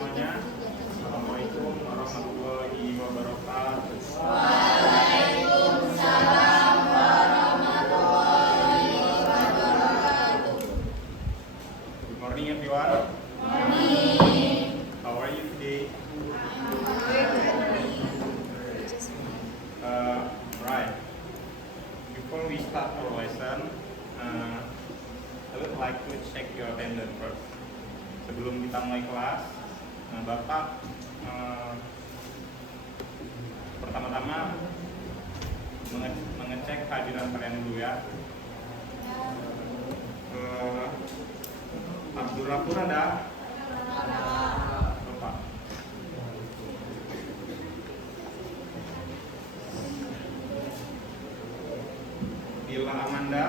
semuanya. Assalamualaikum warahmatullahi wabarakatuh. Waalaikumsalam warahmatullahi wabarakatuh. Good morning everyone. Morning. How are you today? Right. Before we start our lesson, I would like to check your attendance first. Sebelum kita mulai kelas, Bapak pertama-tama mengecek kehadiran kalian dulu ya. Abdul Rahman ada? Bapak. Dila Amanda.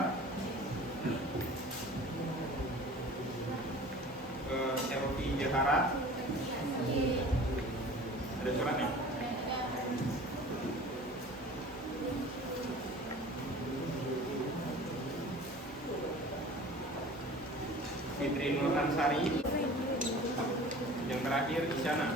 Selvi Jahara. Ada suratnya? Fitri Nur Ansari. Yang terakhir Isyana.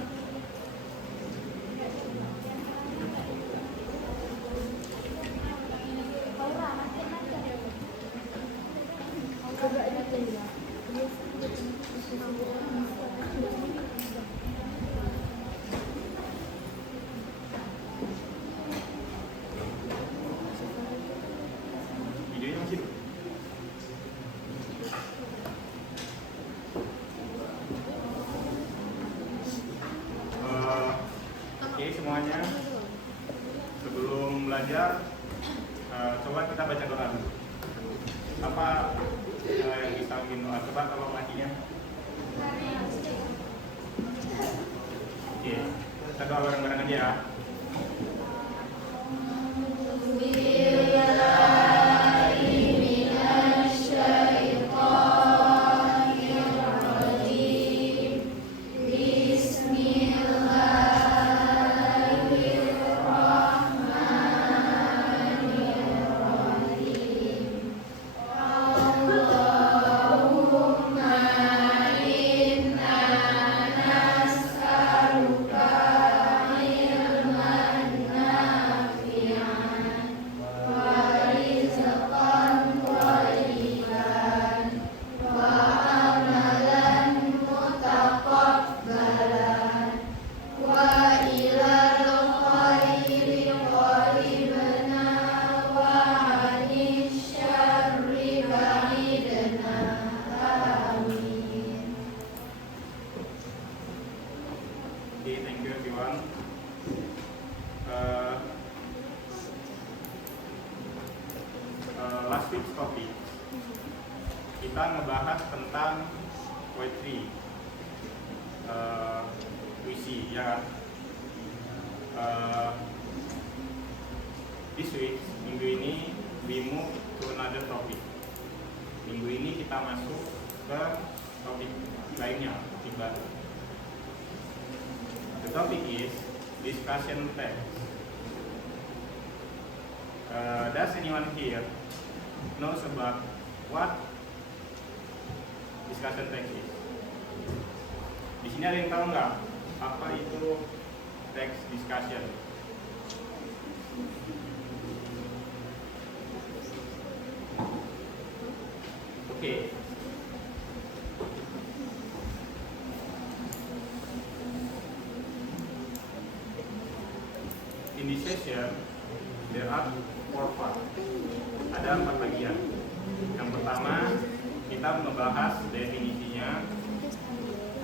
Videonya masih dulu. Oke semuanya, sebelum belajar coba kita baca doa dulu. Apa yang bisa bikin doa? Coba tolong lakinya. Oke, kita doa bareng-bareng aja ya. Okay, thank you everyone. Last week's topic kita ngebahas tentang poetry, puisi, ya kan? This week, minggu ini we move to another topic. Minggu ini kita masuk ke topik lainnya, topik baru. The topic is discussion text. Does anyone here knows about what discussion text is? Di sini ada yang tahu nggak apa itu text discussion? Oke. In this session, there are 4 parts. Ada 4 bagian. Yang pertama, kita membahas definisinya.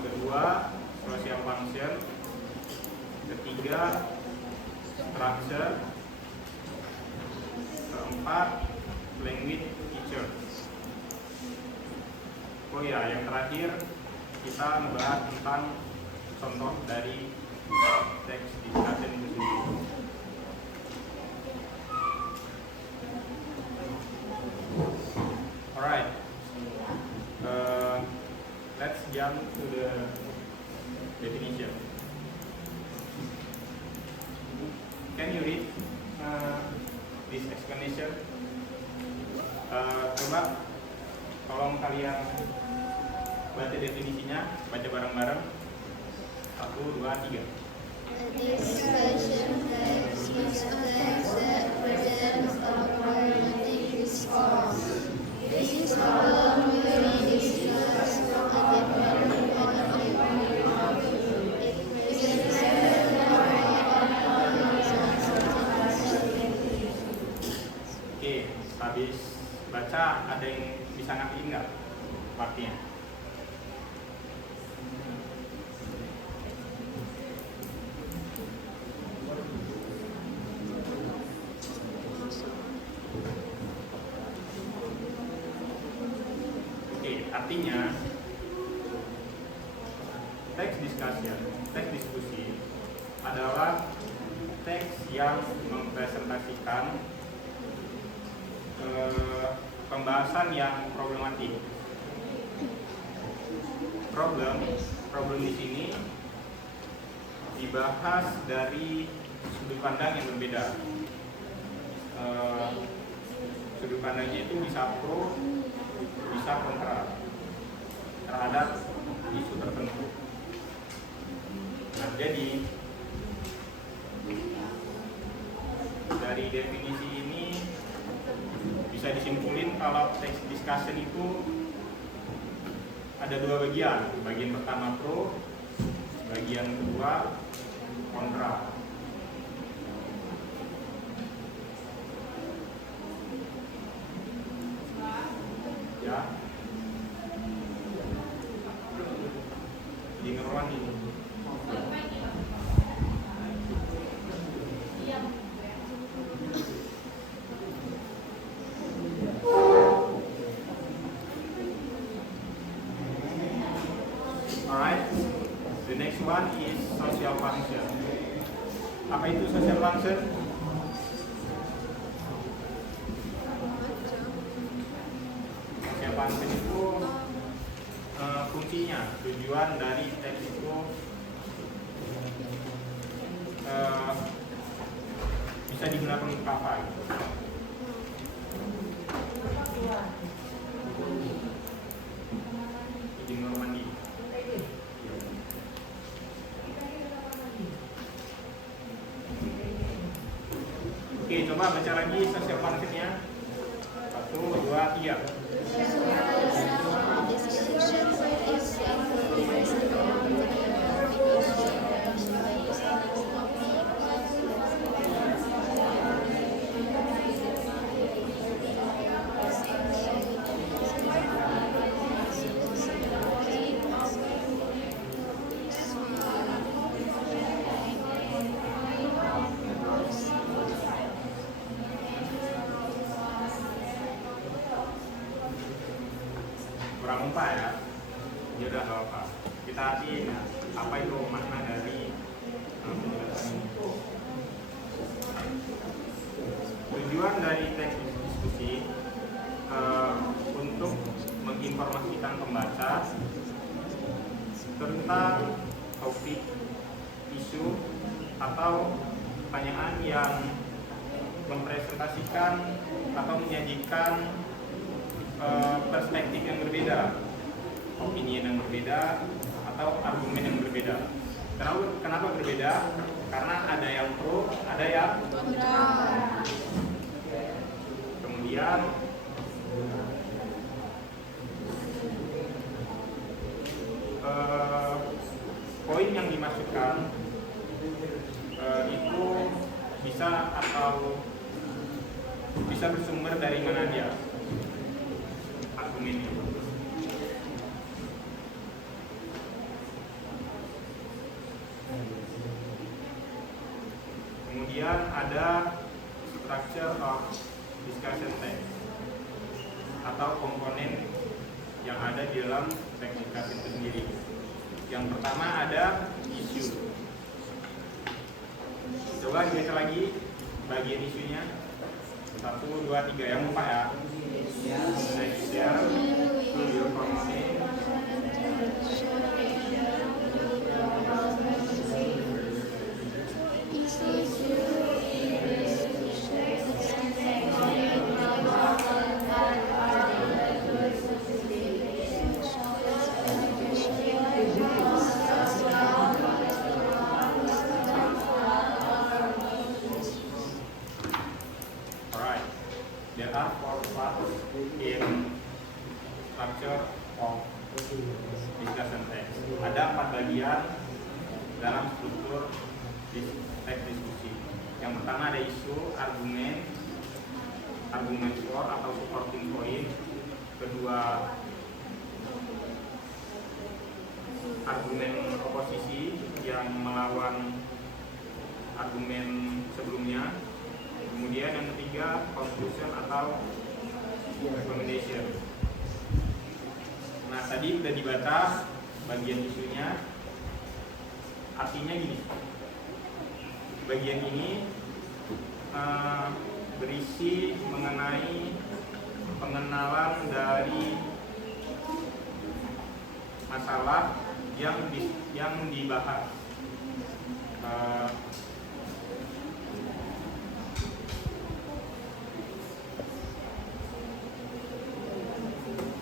Kedua, social function. Ketiga, structure. Keempat, language features. Oh ya, yang terakhir kita membahas tentang contoh dari text discussion itu sendiri. Alright, let's jump to the definition. Can you read this explanation? Coba tolong kalian baca definisinya, baca bareng-bareng. 1, 2, 3. Discussion text is a text that presents a problematic discourse. This problem will be discussed at the end of the topic. It presents several Oke, habis baca ada yang bisa ngertiin nggak artinya? Oke, artinya teks diskusi adalah teks yang mempresentasikan pembahasan yang problematik. Problem di sini dibahas dari sudut pandang yang berbeda. Sudut pandangnya itu bisa pro, bisa kontra terhadap isu tertentu. Nah, jadi dari definisi ini bisa disimpulin kalau text discussion itu ada dua bagian. Bagian pertama pro, bagian kedua kontra. Ya. Di ngeruan ini. Alright, the next one is social function. Apa itu social function? Social function itu fungsinya, tujuan dari teks itu bisa digunakan untuk apa? Gitu. Izin mandi. Oke, coba baca lagi social function-nya. 1, 2, 3. Kurang lupa ya. Ya udah gak apa. Kita artiin ya, apa itu makna dari penjelasan ini. Tujuan dari teks diskusi untuk menginformasikan pembaca tentang topik, isu, atau pertanyaan yang mempresentasikan atau menyajikan perspektif yang berbeda, opini yang berbeda, atau argumen yang berbeda. Kenapa berbeda? Karena ada yang pro, ada yang kontra. Kemudian poin yang dimaksudkan itu bisa atau bisa bersumber dari mana dia argumennya. Kemudian ada structure of discussion text atau komponen yang ada di dalam teks discussion itu sendiri. Yang pertama ada isu. Coba dibaca lagi bagian isunya. 1, 2, 3 yang lupa ya. Next ya, to your promoting. discussion text. Ada 4 bagian dalam struktur teks diskusi. Yang pertama ada isu, argumen core atau supporting point. Kedua, argumen oposisi yang melawan argumen sebelumnya. Kemudian yang ketiga, conclusion atau recommendation. Nah, tadi sudah dibaca bagian isunya. Artinya gini, bagian ini berisi mengenai pengenalan dari masalah yang dibahas.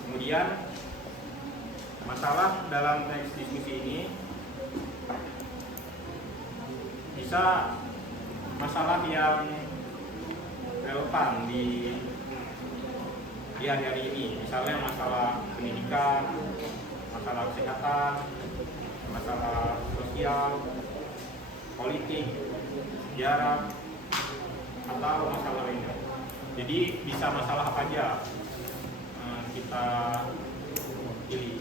Kemudian masalah dalam teks diskusi ini bisa masalah yang relevan di hari-hari ini, misalnya masalah pendidikan, masalah kesehatan, masalah sosial, politik, sejarah, atau masalah lainnya. Jadi bisa masalah apa aja kita pilih.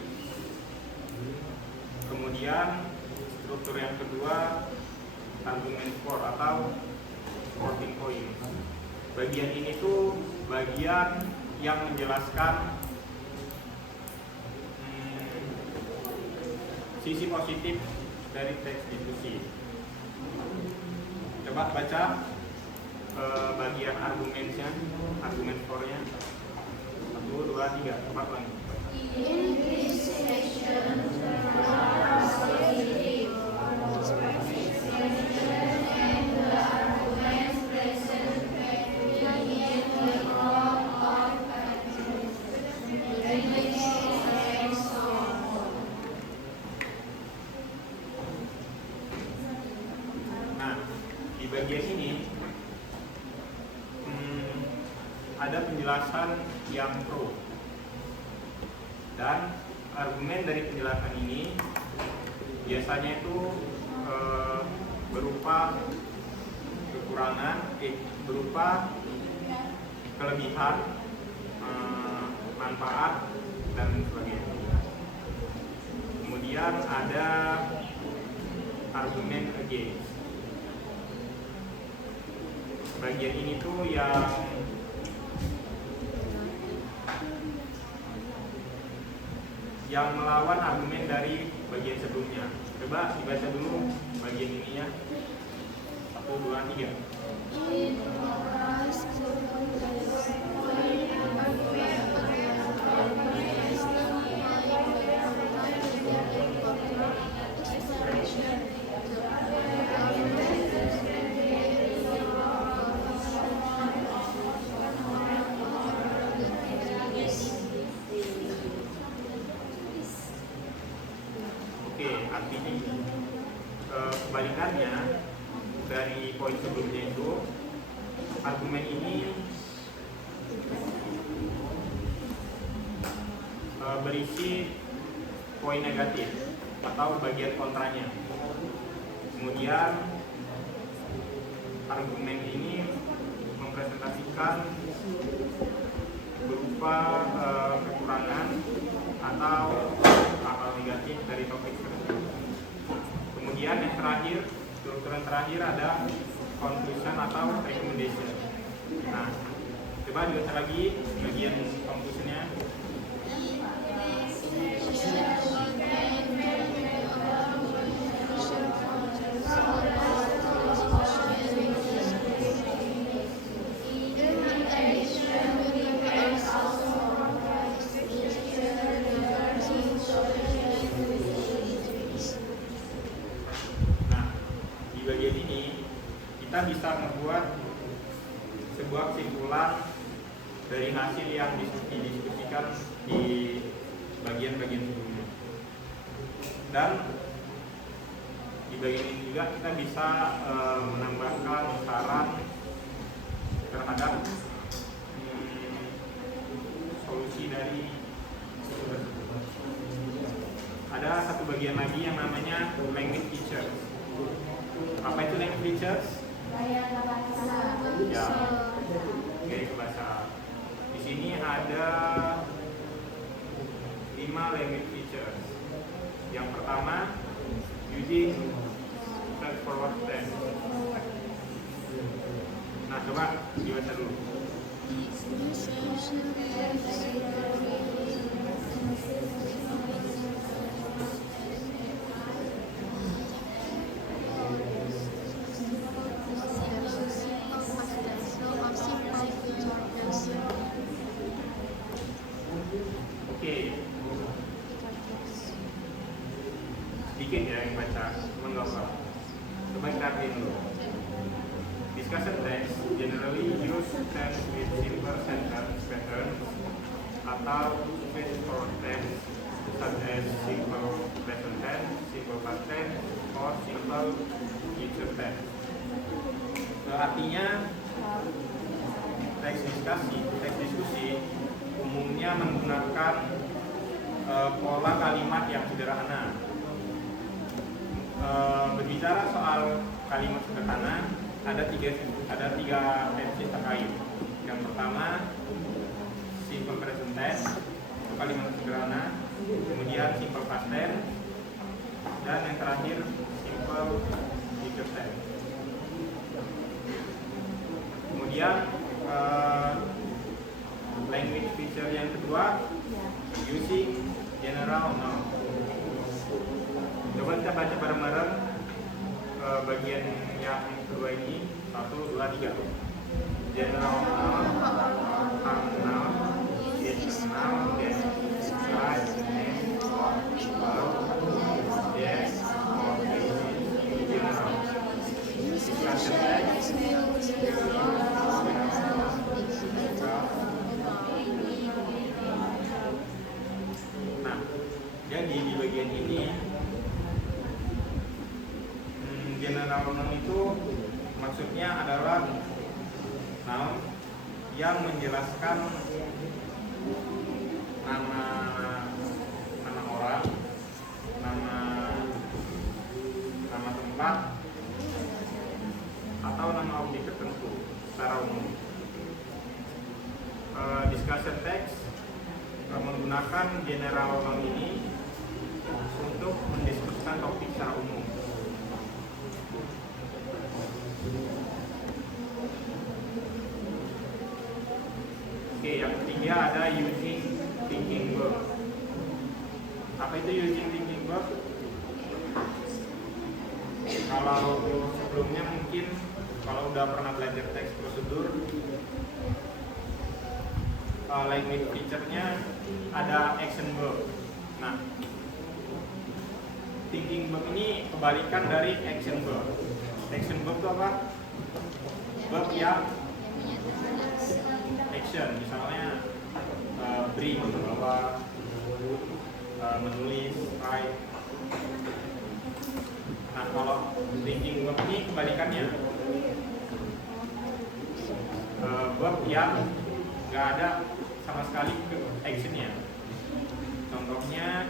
Kemudian struktur yang kedua, argumen core atau supporting point. Bagian ini tuh bagian yang menjelaskan sisi positif dari teks diskusi. Coba baca bagian argumennya, argumen core-nya. 1, 2, 3, cepat lagi. In this section, there are positive and the arguments present in the form of Nah, di bagian ini ada penjelasan yang pro, dan argumen dari penjelasan ini biasanya itu berupa kekurangan, berupa kelebihan, manfaat, dan sebagainya. Kemudian ada argumen against. Bagian ini tuh yang melawan argumen dari bagian sebelumnya. Coba dibaca dulu bagian ininya. 1, 2, 3. Artinya kebalikannya dari poin sebelumnya itu, argumen ini berisi poin negatif atau bagian kontranya. Kemudian argumen ini mempresentasikan berupa kekurangan atau hal negatif dari topik tersebut. Kemudian yang terakhir, struktur yang terakhir ada conclusion atau recommendation. Nah, coba dibaca lagi bagian conclusionnya. Bagian ini kita bisa membuat sebuah kesimpulan dari hasil yang didiskusikan di bagian-bagian sebelumnya. Dan di bagian ini juga kita bisa menambahkan saran terhadap solusi dari ada satu bagian lagi yang namanya language features. Apa itu language features? Ya, gaya kebahasaan. Di sini ada 5 language features. Yang pertama, using straightforward tense. Nah, coba dibaca dulu. Oke. Dikit ya yang baca, cuma nggak apa. Coba kita artiin dulu. Discussion text generally use tense with simple sentence patterns atau straightforward tense such as simple present tense, simple past tense, or simple future tense. Artinya teks diskusi umumnya menggunakan pola kalimat yang sederhana. Berbicara soal kalimat sederhana, ada tiga tensi terkait. Yang pertama, simple present tense, kalimat sederhana. Kemudian simple past tense, dan yang terakhir simple future tense. Kemudian language feature yang kedua, using general noun. Coba kita baca bareng-bareng bagian yang kedua ini. 1, 2, 3. General noun, noun, is noun that describes the name of people, yes, or places in general. Discussion text. Nah, jadi di bagian ini general noun itu maksudnya adalah noun yang menjelaskan nama orang, nama tempat, atau nama objek tertentu secara umum. Discussion text menggunakan general noun ini untuk mendiskusikan topik secara umum. Oke, yang ketiga ada using thinking verb. Apa itu using thinking verb? Kalau sebelumnya mungkin kalau udah pernah belajar teks prosedur, language feature-nya ada action verb. Nah, thinking verb ini kebalikan dari action verb. Action verb itu apa? Verb yang action, misalnya bring, membawa, menulis, write. Nah, kalau thinking verb ini kebalikannya, verb yang nggak ada sama sekali ke actionnya. Contohnya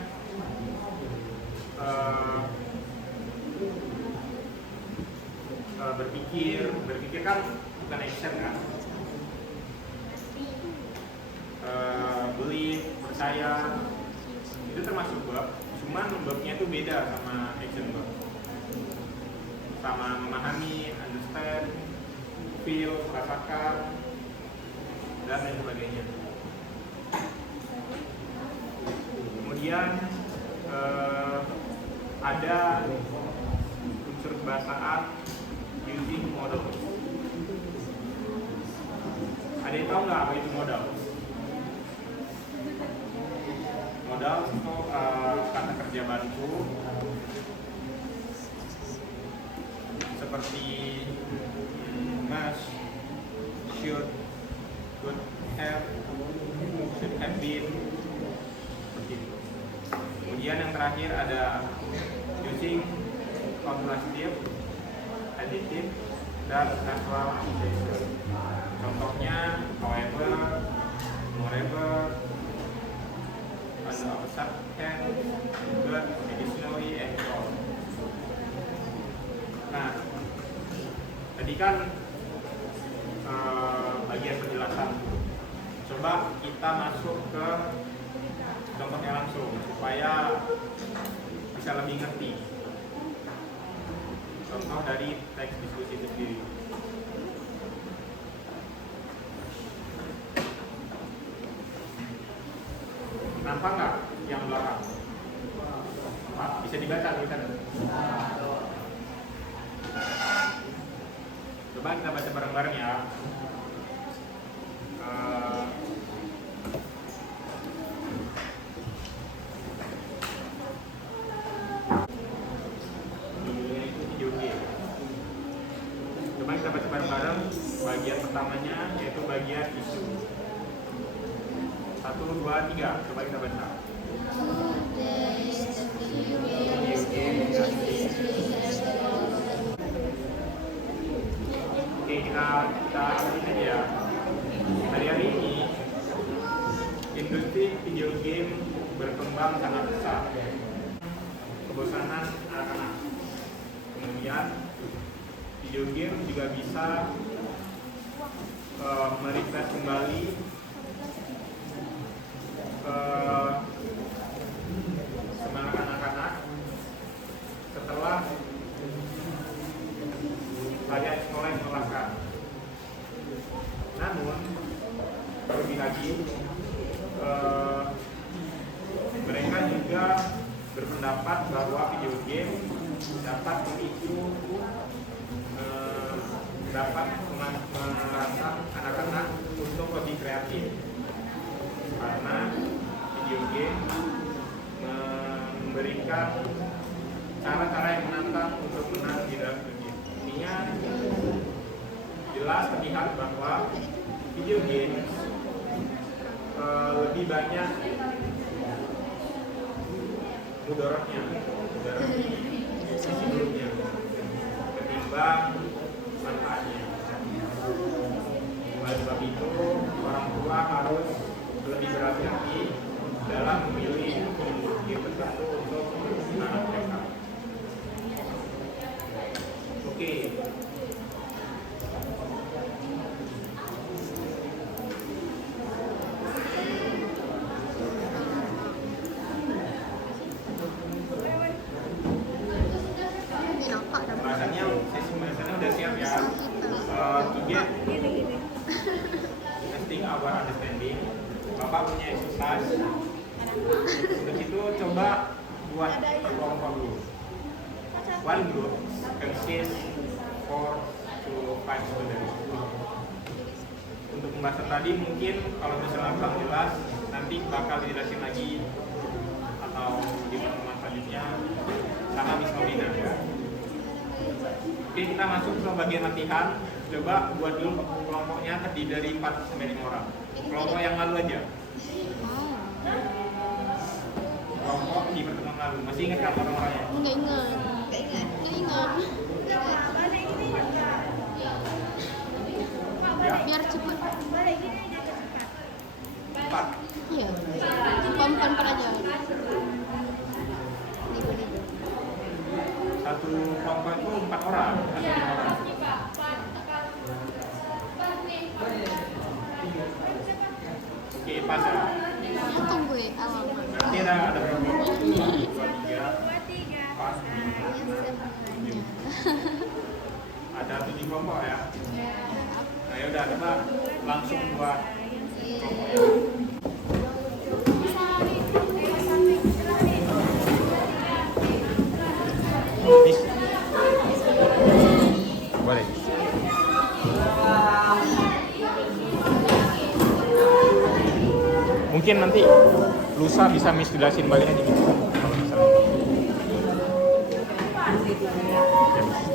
berpikir kan bukan action kan. Believe, percaya, itu termasuk verb, cuman verbnya itu beda sama action verb. Sama memahami, understand, feel, rasakan, dan lain sebagainya. Kemudian ada unsur kebahasaan using modal. Ada yang tahu nggak apa itu modal? Modal itu kata kerja bantu seperti must, should, could have, been, seperti itu. Kemudian yang terakhir ada using contrastive, adjective, dan casual accusation. Contohnya however, moreover, under our hand, good, medicinally, and cold. Nah, tadi kan bagian penjelasan. Coba kita masuk ke contohnya langsung supaya bisa lebih ngerti. Contoh dari teks diskusi itu sendiri. Nampak nggak yang belakang? Bisa dibaca tulisannya. Coba kita baca bareng-bareng ya. Judulnya itu video game. Coba kita baca bareng-bareng. Bagian pertamanya yaitu bagian isu. 1, 2, 3. Coba kita baca. Oke, kita ini ya. Hari-hari ini industri video game berkembang sangat pesat. Kebosanan anak-anak. Kemudian video game juga bisa merefresh kembali semangat anak-anak setelah harian sekolah yang melelahkan. Namun lebih lagi mereka juga berpendapat bahwa video game dapat memicu dapat merangsang anak-anak untuk lebih kreatif karena video game memberikan cara-cara yang menantang untuk menang di dalam game. Intinya jelas terlihat bahwa video game lebih banyak mudaratnya dari sisi buruknya ketimbang manfaatnya. Oleh sebab itu orang tua harus lebih berhati-hati dalam memilih game tertentu untuk anak mereka. Oke. Bahasanya sesi bahasanya udah siap ya. To get testing our understanding. Bapak punya exercise. Untuk itu coba buat kelompok dulu. One group consists 4 to 5 students. Untuk pembahasan tadi mungkin kalau misalnya kurang jelas nanti bakal dijelasin lagi atau di pertemuan selanjutnya sama Miss Maulina ya. Oke, kita masuk ke bagian latihan. Coba buat dulu kelompoknya terdiri dari 4 sampai 5 orang. Kelompok yang lalu aja. Kelompok di pertemuan lalu. Masih ingat kan orang-orangnya? Nggak ingat. Ya. Biar cepat. 4. Iya. Pompan pelajar. Satu kelompok itu 4 orang atau 5 orang. Oke, pas ya. Tunggu ya, alamat. Nanti ada berapa? 2, 3, 4, 7. Ada 7 kelompok ya. Nah yaudah, coba langsung buat kelompoknya. Boleh. Mungkin nanti lusa bisa Miss jelasin baliknya di gitu. Kalau misalnya. Ya, Miss.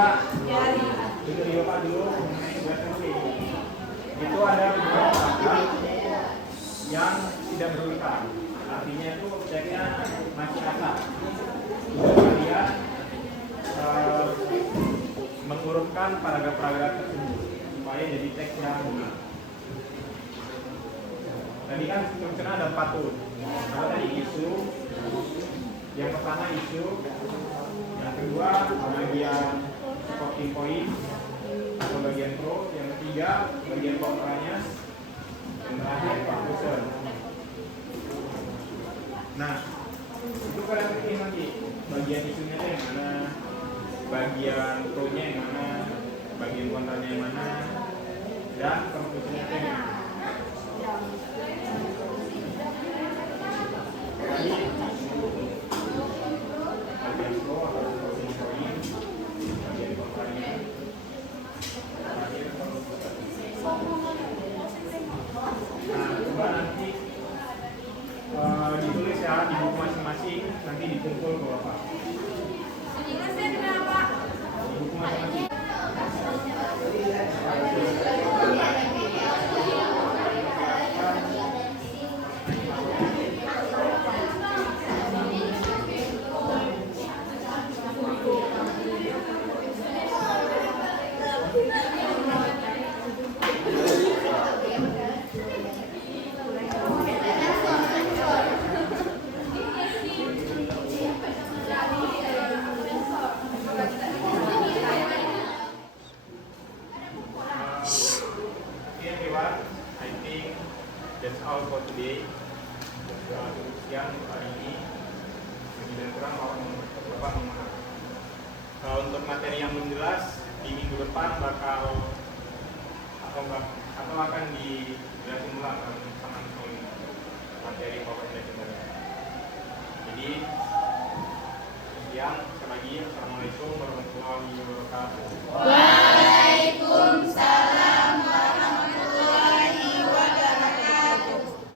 Bapak? Ikuti Bapak dulu mengenai referensi. Itu ada beberapa paragraf yang tidak berurutan. Artinya itu teksnya masih asal. Kalian mengurutkan paragraf-paragraf tersebut supaya jadi teks yang benar. Tadi kan strukturnya ada 4 tuh. Apa tadi? Isu. Yang pertama isu. Yang kedua bagian talking point atau bagian pro. Yang ketiga bagian kontranya. Yang terakhir conclusion. Nah, itu kalian pilih nanti bagian isunya yang mana, bagian pro-nya yang mana, bagian kontranya yang mana, dan conclusion-nya yang mana. Jadi bagian pro atau talking point, bagian kontranya, terakhir conclusion. Nah, coba nanti ditulis ya di buku masing-masing, nanti dikumpul ke Bapak. Di buku masing-masing. I think that's all for today. Sekian hari ini. Lebih dan kurang mohon Bapak memaafkan. Untuk materi yang belum jelas di minggu depan bakal atau akan dijelasin ulang sama materi PowerPoint.